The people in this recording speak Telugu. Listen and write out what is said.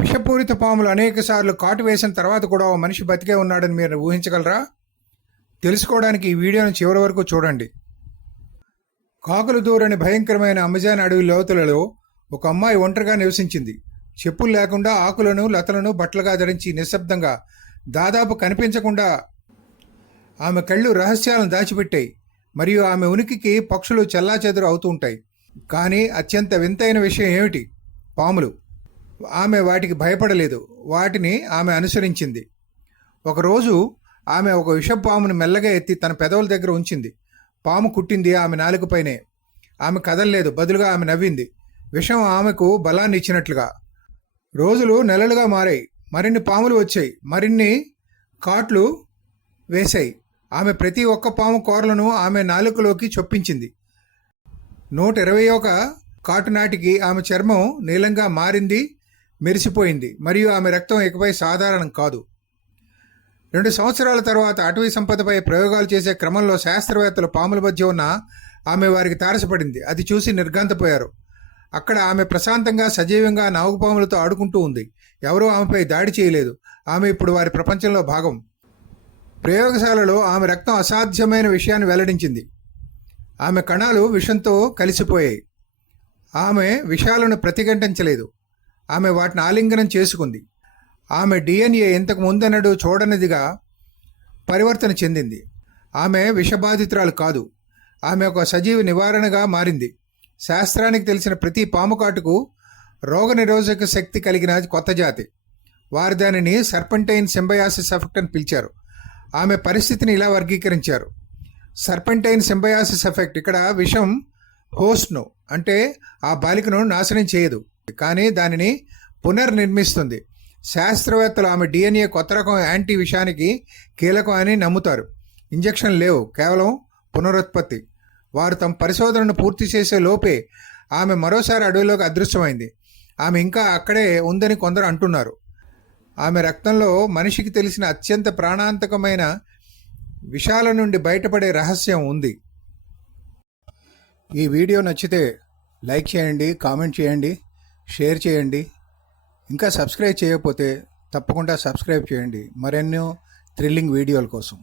విషపూరిత పాములు అనేక సార్లు కాటు వేసిన తర్వాత కూడా ఓ మనిషి బతికే ఉన్నాడని మీరు ఊహించగలరా? తెలుసుకోవడానికి ఈ వీడియోను చివరి వరకు చూడండి. కాకులు దూరని భయంకరమైన అమెజాన్ అడవి లోతులలో ఒక అమ్మాయి ఒంటరిగా నివసించింది. చెప్పులు లేకుండా ఆకులను లతలను బట్టలుగా ధరించి నిశ్శబ్దంగా దాదాపు కనిపించకుండా ఆమె కళ్ళు రహస్యాలను దాచిపెట్టాయి. మరియు ఆమె ఉనికికి పక్షులు చెల్లాచెదురు అవుతూ ఉంటాయి. కానీ అత్యంత వింతైన విషయం ఏమిటి? పాములు. ఆమె వాటికి భయపడలేదు. వాటిని ఆమె అనుసరించింది. ఒకరోజు ఆమె ఒక విషపామును మెల్లగా ఎత్తి తన పెదవుల దగ్గర ఉంచింది. పాము కుట్టింది ఆమె నాలుకపైనే. ఆమె కదలలేదు. బదులుగా ఆమె నవ్వింది. విషం ఆమెకు బలాన్ని ఇచ్చినట్లుగా. రోజులు నెలలుగా మారాయి. మరిన్ని పాములు వచ్చాయి. మరిన్ని కాట్లు వేశాయి. ఆమె ప్రతి ఒక్క పాము కూరలను ఆమె నాలుకలోకి చొప్పించింది. నూట ఇరవై ఒక కాటు నాటికి ఆమె చర్మం నీలంగా మారింది. మెరిసిపోయింది. మరియు ఆమె రక్తం ఇకపై సాధారణం కాదు. రెండు సంవత్సరాల తర్వాత అటవీ సంపదపై ప్రయోగాలు చేసే క్రమంలో శాస్త్రవేత్తలు పాముల మధ్య ఉన్న ఆమె వారికి తారసపడింది. అది చూసి నిర్ఘాంతపోయారు. అక్కడ ఆమె ప్రశాంతంగా సజీవంగా నాగుపాములతో ఆడుకుంటూ ఉంది. ఎవరూ ఆమెపై దాడి చేయలేదు. ఆమె ఇప్పుడు వారి ప్రపంచంలో భాగం. ప్రయోగశాలలో ఆమె రక్తం అసాధ్యమైన విషయాన్ని వెల్లడించింది. ఆమె కణాలు విషంతో కలిసిపోయాయి. ఆమె విషాలను ప్రతిఘటించలేదు. ఆమె వాటిని ఆలింగనం చేసుకుంది. ఆమె డిఎన్ఏ ఇంతకు ముందనడు చూడనిదిగా పరివర్తన చెందింది. ఆమె విషబాధితురాలు కాదు. ఆమె ఒక సజీవ నివారణగా మారింది. శాస్త్రానికి తెలిసిన ప్రతి పాముకాటుకు రోగనిరోధక శక్తి కలిగిన కొత్త జాతి. వారు దానిని సర్పంటైన్ సింబయాసిస్ ఎఫెక్ట్ అని పిలిచారు. ఆమె పరిస్థితిని ఇలా వర్గీకరించారు. సర్పంటైన్ సింబయాసిస్ ఎఫెక్ట్ ఇక్కడ విషం హోస్ట్ను అంటే ఆ బాలికను నాశనం చేయదు. కానీ దానిని పునర్నిర్మిస్తుంది. శాస్త్రవేత్తలు ఆమె డిఎన్ఏ కొత్త రకం యాంటీ విషానికి కీలకం అని నమ్ముతారు. ఇంజెక్షన్ లేవు కేవలం పునరుత్పత్తి. వారు తమ పరిశోధనను పూర్తి చేసే లోపే ఆమె మరోసారి అడవిలోకి అదృశ్యమైంది. ఆమె ఇంకా అక్కడే ఉందని కొందరు అంటున్నారు. ఆమె రక్తంలో మనిషికి తెలిసిన అత్యంత ప్రాణాంతకమైన విషాల నుండి బయటపడే రహస్యం ఉంది. ఈ వీడియో నచ్చితే లైక్ చేయండి కామెంట్ చేయండి. షేర్ చేయండి. ఇంకా సబ్స్క్రైబ్ చేయకపోతే తప్పకుండా సబ్స్క్రైబ్ చేయండి. మరెన్నో థ్రిల్లింగ్ వీడియోల కోసం.